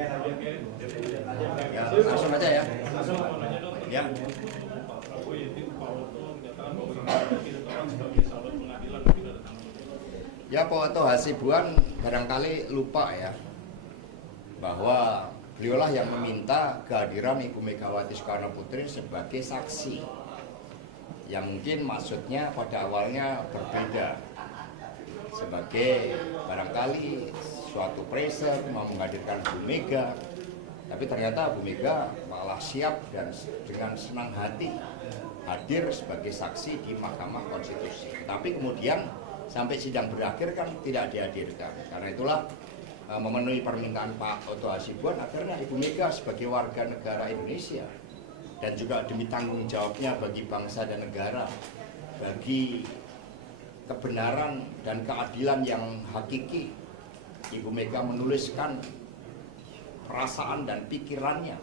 Ya, langsung aja ya. Ya. Ya, Pak Oto Hasibuan barangkali lupa ya bahwa beliaulah yang meminta kehadiran Ibu Megawati Soekarno Putri sebagai saksi. Yang mungkin maksudnya pada awalnya berbeda, sebagai barangkali suatu pressure mau menghadirkan Bu Mega, tapi ternyata Bu Mega malah siap dan dengan senang hati hadir sebagai saksi di Mahkamah Konstitusi. Tapi kemudian sampai sidang berakhir kan tidak dihadirkan. Karena itulah memenuhi permintaan Pak Oto Hasibuan, akhirnya Ibu Mega sebagai warga negara Indonesia dan juga demi tanggung jawabnya bagi bangsa dan negara, bagi kebenaran dan keadilan yang hakiki, Ibu Mega menuliskan perasaan dan pikirannya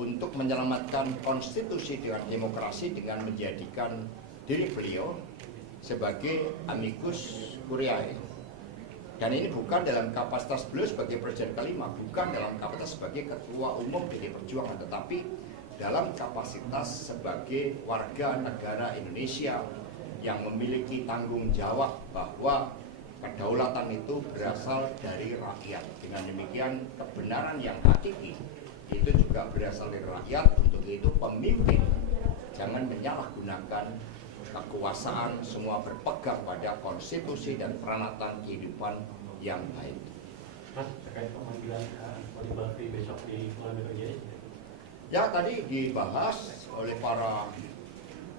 untuk menyelamatkan konstitusi dengan demokrasi dengan menjadikan diri beliau sebagai amicus curiae. Dan ini bukan dalam kapasitas beliau sebagai presiden kelima, bukan dalam kapasitas sebagai ketua umum PDI Perjuangan, tetapi dalam kapasitas sebagai warga negara Indonesia yang memiliki tanggung jawab bahwa kedaulatan itu berasal dari rakyat. Dengan demikian kebenaran yang hakiki itu juga berasal dari rakyat. Untuk itu pemimpin jangan menyalahgunakan kekuasaan, semua berpegang pada konstitusi dan peranatan kehidupan yang baik. Mas, terkait pemanggilan Wali Bakri besok di Polda Metro Jaya? Ya, tadi dibahas oleh para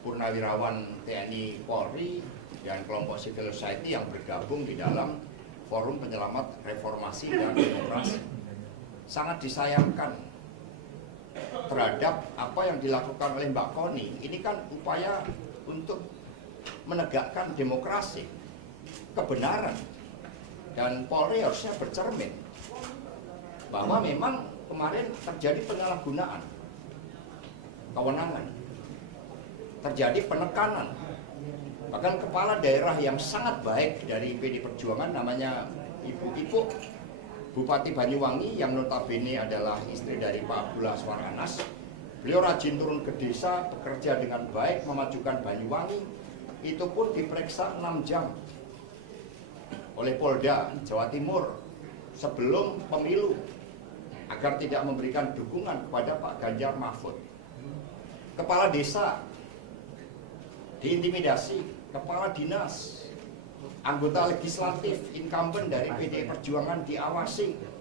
purnawirawan TNI Polri dan kelompok civil society yang bergabung di dalam Forum Penyelamat Reformasi dan Demokrasi. Sangat disayangkan terhadap apa yang dilakukan oleh Mbak Koni. Ini kan upaya untuk menegakkan demokrasi, kebenaran, dan Polri harusnya bercermin bahwa memang kemarin terjadi penyalahgunaan kewenangan, terjadi penekanan. Bahkan kepala daerah yang sangat baik dari PDI Perjuangan namanya Ibu Ipuk, Bupati Banyuwangi yang notabene adalah istri dari Pak Abdullah Aswar Anas. Beliau rajin turun ke desa, bekerja dengan baik, memajukan Banyuwangi. Itu pun diperiksa 6 jam oleh Polda Jawa Timur sebelum pemilu agar tidak memberikan dukungan kepada Pak Ganjar Mahfud. Kepala desa diintimidasi, kepala dinas, anggota legislatif, incumbent dari PDI Perjuangan diawasi.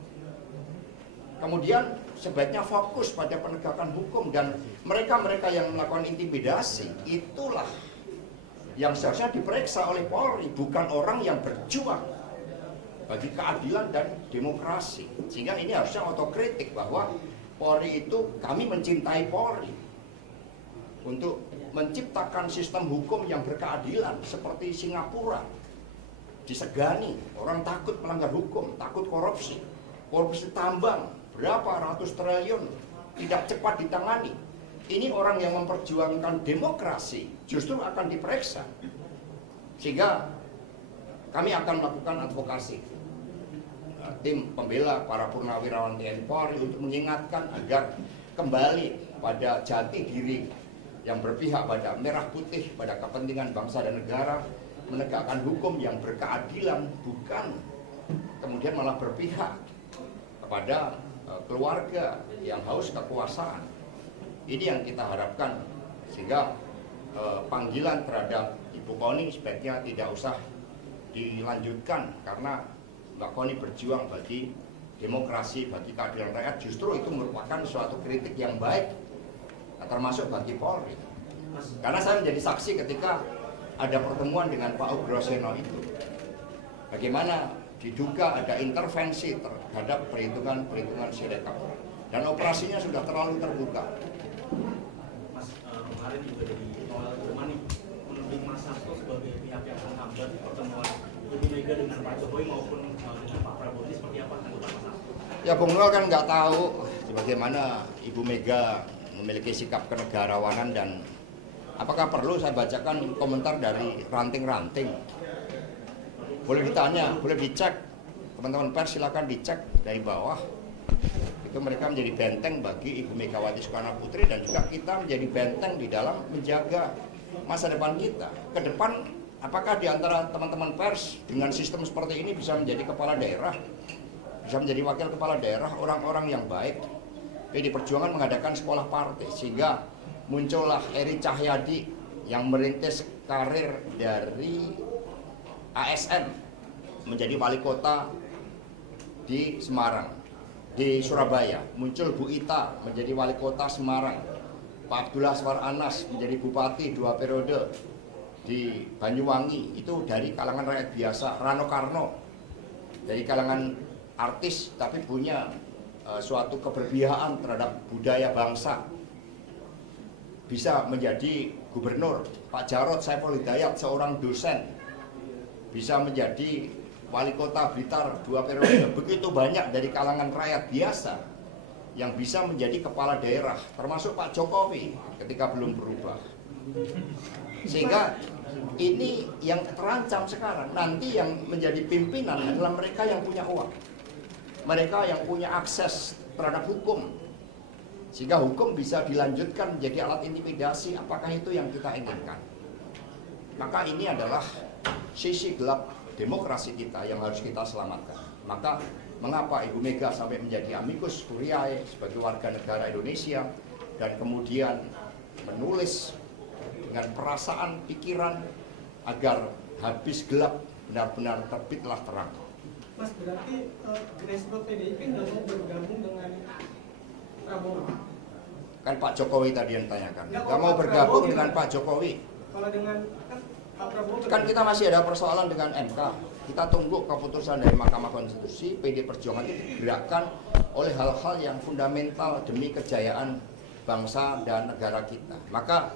Kemudian sebaiknya fokus pada penegakan hukum, dan mereka-mereka yang melakukan intimidasi itulah yang seharusnya diperiksa oleh Polri, bukan orang yang berjuang bagi keadilan dan demokrasi. Sehingga ini harusnya otokritik bahwa Polri itu, kami mencintai Polri untuk menciptakan sistem hukum yang berkeadilan seperti Singapura. Disegani, orang takut melanggar hukum, takut korupsi. Korupsi tambang berapa ratus triliun tidak cepat ditangani. Ini orang yang memperjuangkan demokrasi justru akan diperiksa. Sehingga kami akan melakukan advokasi tim pembela para purnawirawan TNI Polri untuk mengingatkan agar kembali pada jati diri yang berpihak pada merah putih, pada kepentingan bangsa dan negara, menegakkan hukum yang berkeadilan, bukan kemudian malah berpihak kepada keluarga yang haus kekuasaan. Ini yang kita harapkan, sehingga panggilan terhadap Ibu Koni sebaiknya tidak usah dilanjutkan, karena Mbak Koni berjuang bagi demokrasi, bagi keadilan rakyat. Justru itu merupakan suatu kritik yang baik, termasuk bagi Polri. Karena saya menjadi saksi ketika ada pertemuan dengan Pak Ugroseno itu, bagaimana diduga ada intervensi terhadap perhitungan Sirekap, dan operasinya sudah terlalu terbuka. Mas, kemarin juga dari Noel Germani menuding Mas Hasto sebagai pihak yang menghambat pertemuan Ibu Mega dengan Pak Jokowi maupun dengan Pak Prabowo. Ini seperti apa tanggapan Mas Hasto? Ya, Bung Noel kan nggak tahu bagaimana Ibu Mega memiliki sikap kenegarawanan, dan apakah perlu saya bacakan komentar dari ranting-ranting? Boleh ditanya, boleh dicek, teman-teman pers silakan dicek dari bawah. Itu mereka menjadi benteng bagi Ibu Megawati Soekarno Putri, dan juga kita menjadi benteng di dalam menjaga masa depan kita. Ke depan, apakah di antara teman-teman pers dengan sistem seperti ini bisa menjadi kepala daerah, bisa menjadi wakil kepala daerah, orang-orang yang baik? PD Perjuangan mengadakan sekolah partai, sehingga muncullah Eri Cahyadi yang merintis karir dari ASN menjadi wali kota di Semarang. Di Surabaya muncul Bu Ita menjadi wali kota Semarang. Pak Abdullah Aswar Anas menjadi bupati 2 periode di Banyuwangi, itu dari kalangan rakyat biasa. Rano Karno dari kalangan artis tapi punya suatu keberpihakan terhadap budaya bangsa, bisa menjadi gubernur. Pak Jarod Saiful Hidayat seorang dosen bisa menjadi wali kota Blitar 2 periode. Begitu banyak dari kalangan rakyat biasa yang bisa menjadi kepala daerah, termasuk Pak Jokowi ketika belum berubah. Sehingga ini yang terancam sekarang. Nanti yang menjadi pimpinan adalah mereka yang punya uang, mereka yang punya akses terhadap hukum, sehingga hukum bisa dilanjutkan menjadi alat intimidasi. Apakah itu yang kita inginkan? Maka ini adalah sisi gelap demokrasi kita yang harus kita selamatkan. Maka mengapa Ibu Mega sampai menjadi amicus curiae sebagai warga negara Indonesia, dan kemudian menulis dengan perasaan, pikiran, agar habis gelap benar-benar terbitlah terang. Mas, berarti grassroots PDIP nggak mau bergabung dengan Prabowo? Kan Pak Jokowi tadi yang tanyakan. Nggak mau bergabung dengan Pak Jokowi. Kalau dengan Pak Prabowo kan kita masih ada persoalan dengan MK. Kita tunggu keputusan dari Mahkamah Konstitusi. PD Perjuangan itu digerakkan oleh hal-hal yang fundamental demi kejayaan bangsa dan negara kita. Maka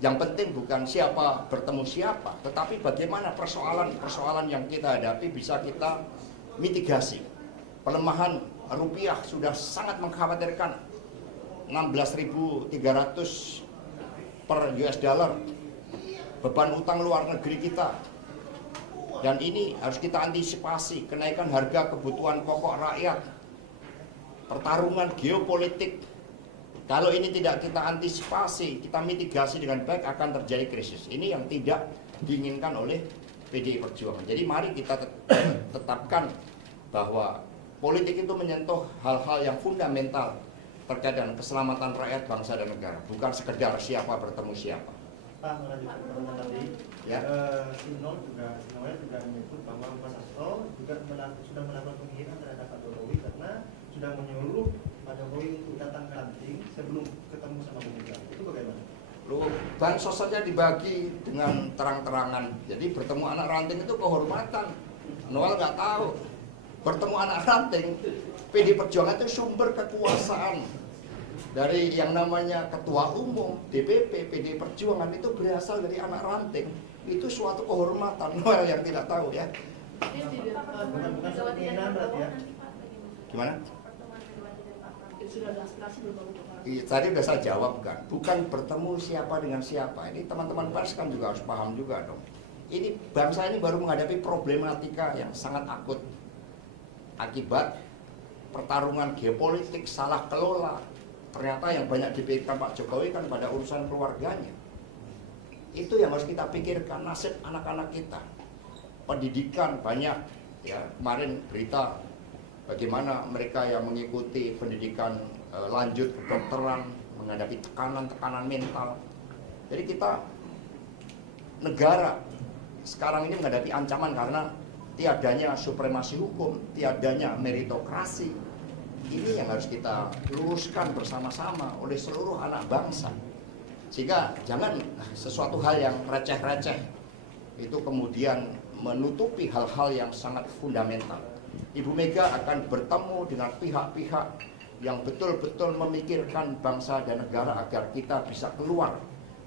yang penting bukan siapa bertemu siapa, tetapi bagaimana persoalan-persoalan yang kita hadapi bisa kita mitigasi. Pelemahan rupiah sudah sangat mengkhawatirkan, 16.300 per US dollar beban utang luar negeri kita. Dan ini harus kita antisipasi, kenaikan harga kebutuhan pokok rakyat, pertarungan geopolitik. Kalau ini tidak kita antisipasi, kita mitigasi dengan baik, akan terjadi krisis. Ini yang tidak diinginkan oleh PDI Perjuangan. Jadi mari kita tetapkan bahwa politik itu menyentuh hal-hal yang fundamental terkait dengan keselamatan rakyat, bangsa, dan negara. Bukan sekedar siapa bertemu siapa. Pak, melanjutkan pertanyaan tadi, ya. Sinol juga menyebut bahwa Mas Hasto juga sudah melakukan penghinaan terhadap Pak Jokowi karena sudah menyuruh Pak Jokowi untuk datang ke ranting sebelum ketemu sama Bu Mega. Itu bagaimana? Bansos saja dibagi dengan terang-terangan. Jadi bertemu anak ranting itu kehormatan. Noel nggak tahu. Bertemu anak ranting, PD Perjuangan itu sumber kekuasaan. Dari yang namanya ketua umum, DPP, PD Perjuangan itu berasal dari anak ranting. Itu suatu kehormatan. Noel yang tidak tahu ya. Bukan penghinaan berarti ya? Gimana? Tadi sudah saya jawab kan. Bukan bertemu siapa dengan siapa. Ini teman-teman pers kan juga harus paham juga dong. Ini bangsa ini baru menghadapi problematika yang sangat akut akibat pertarungan geopolitik, salah kelola. Ternyata yang banyak dipikirkan Pak Jokowi kan pada urusan keluarganya. Itu yang harus kita pikirkan, nasib anak-anak kita. Pendidikan banyak, ya kemarin berita bagaimana mereka yang mengikuti pendidikan lanjut kedokteran menghadapi tekanan-tekanan mental. Jadi kita, negara sekarang ini menghadapi ancaman karena tiadanya supremasi hukum, tiadanya meritokrasi. Ini yang harus kita luruskan bersama-sama oleh seluruh anak bangsa. Sehingga jangan sesuatu hal yang receh-receh itu kemudian menutupi hal-hal yang sangat fundamental. Ibu Mega akan bertemu dengan pihak-pihak yang betul-betul memikirkan bangsa dan negara agar kita bisa keluar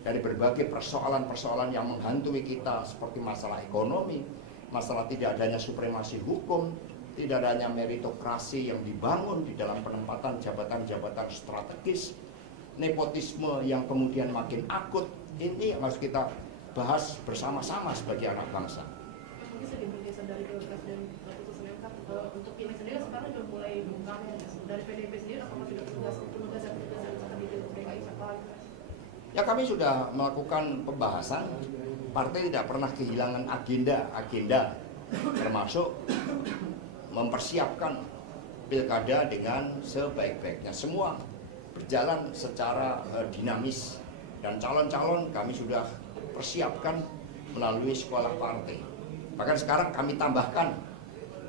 dari berbagai persoalan-persoalan yang menghantui kita, seperti masalah ekonomi, masalah tidak adanya supremasi hukum, tidak adanya meritokrasi yang dibangun di dalam penempatan jabatan-jabatan strategis, nepotisme yang kemudian makin akut. Ini yang harus kita bahas bersama-sama sebagai anak bangsa. Mungkin sedikit bergeser dari keputusan MK, untuk ini sendiri sekarang sudah mulai buka dari PDIP sendiri, apakah sudah penugasan di DKI siapa? Ya, kami sudah melakukan pembahasan. Partai tidak pernah kehilangan agenda termasuk mempersiapkan pilkada dengan sebaik-baiknya. Semua berjalan secara dinamis dan calon-calon kami sudah persiapkan melalui sekolah partai. Bahkan sekarang kami tambahkan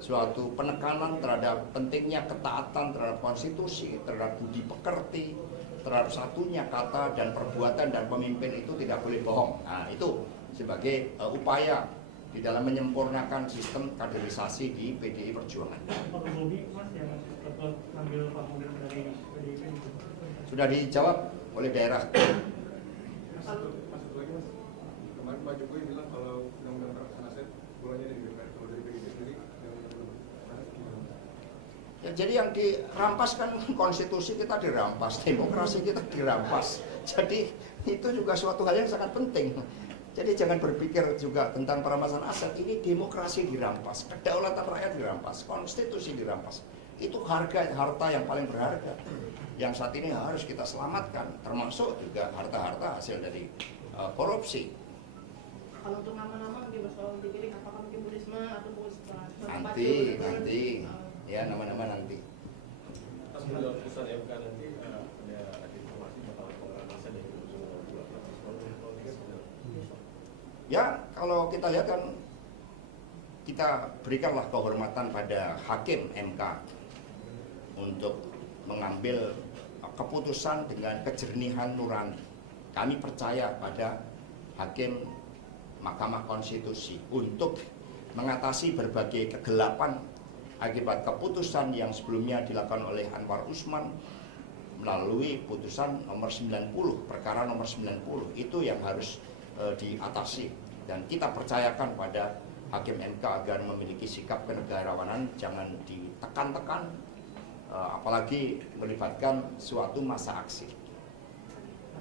suatu penekanan terhadap pentingnya ketaatan terhadap konstitusi, terhadap budi pekerti, terhadap satunya kata dan perbuatan, dan pemimpin itu tidak boleh bohong. Nah, itu sebagai upaya di dalam menyempurnakan sistem kaderisasi di PDI Perjuangan. Pak Bobi, Mas, yang ambil formulir dari PDIP itu Sudah dijawab oleh daerah. Masuk lagi, Mas. Kemarin Pak Jokowi bilang kalau undang-undang perampasan aset bolanya dari DPR, kalau dari PDIP sendiri Ya, jadi yang dirampas kan konstitusi kita dirampas, demokrasi kita dirampas. Jadi itu juga suatu hal yang sangat penting. Jadi jangan berpikir juga tentang perampasan aset. Ini demokrasi dirampas, kedaulatan rakyat dirampas, konstitusi dirampas. Itu harta yang paling berharga yang saat ini harus kita selamatkan, termasuk juga harta-harta hasil dari korupsi. Kalau untuk nama-nama mungkin bersoal dipilih, apakah mungkin Bu Risma atau Bu Nanti, ya nama-nama nanti. pas menjawab putusan MK nanti ada informasi bakal pemberantasan dari ujung 2018. Ya, kalau kita lihat kan kita berikanlah kehormatan pada hakim MK untuk mengambil keputusan dengan kejernihan nurani. Kami percaya pada hakim Mahkamah Konstitusi untuk mengatasi berbagai kegelapan akibat keputusan yang sebelumnya dilakukan oleh Anwar Usman melalui putusan nomor 90, perkara nomor 90. Itu yang harus diatasi, dan kita percayakan pada hakim MK agar memiliki sikap kenegarawanan, jangan ditekan-tekan, apalagi melibatkan suatu masa aksi.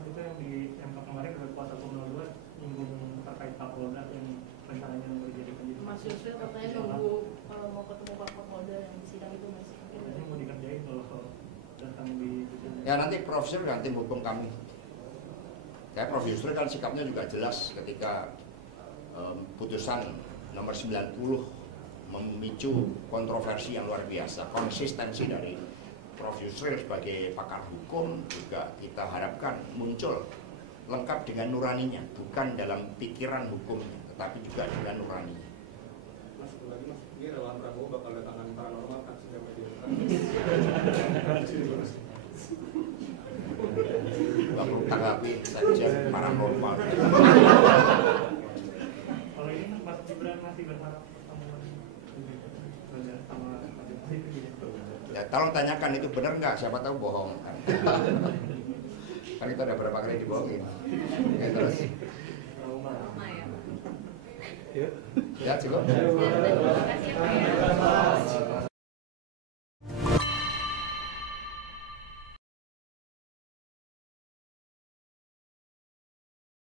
Itu yang di MK kemarin ada kuasa 02 nyinggung terkait Kapolda yang rencananya mau jadi penyidik. Mas Yusril katanya nunggu mau ketemu Pak Kapolda yang di sidang itu, Mas. Ini mau dikerjain kalau datang di Ya, nanti Prof. Yusril dan tim hukum kami. Ya, Prof. Yusril kan sikapnya juga jelas ketika putusan nomor 90 memicu kontroversi yang luar biasa. Konsistensi dari Prof. Yusril sebagai pakar hukum juga kita harapkan muncul lengkap dengan nuraninya, bukan dalam pikiran hukumnya, tetapi juga dengan nuraninya. Mas, satu lagi, Mas, ini relawan Prabowo bakal datangan paranormal kan sejak media. Bapak tanggapi saja paranormal. Kalau ini Mas Gibran masih berharap pertemuan sama Pak Jokowi gitu. Ya, tolong tanyakan itu benar nggak? Siapa tahu bohong kan? Kan kita udah berapa kali dibohongin. Ya, terus. Trauma ya. Ya, cukup. Terima kasih ya, Pak ya.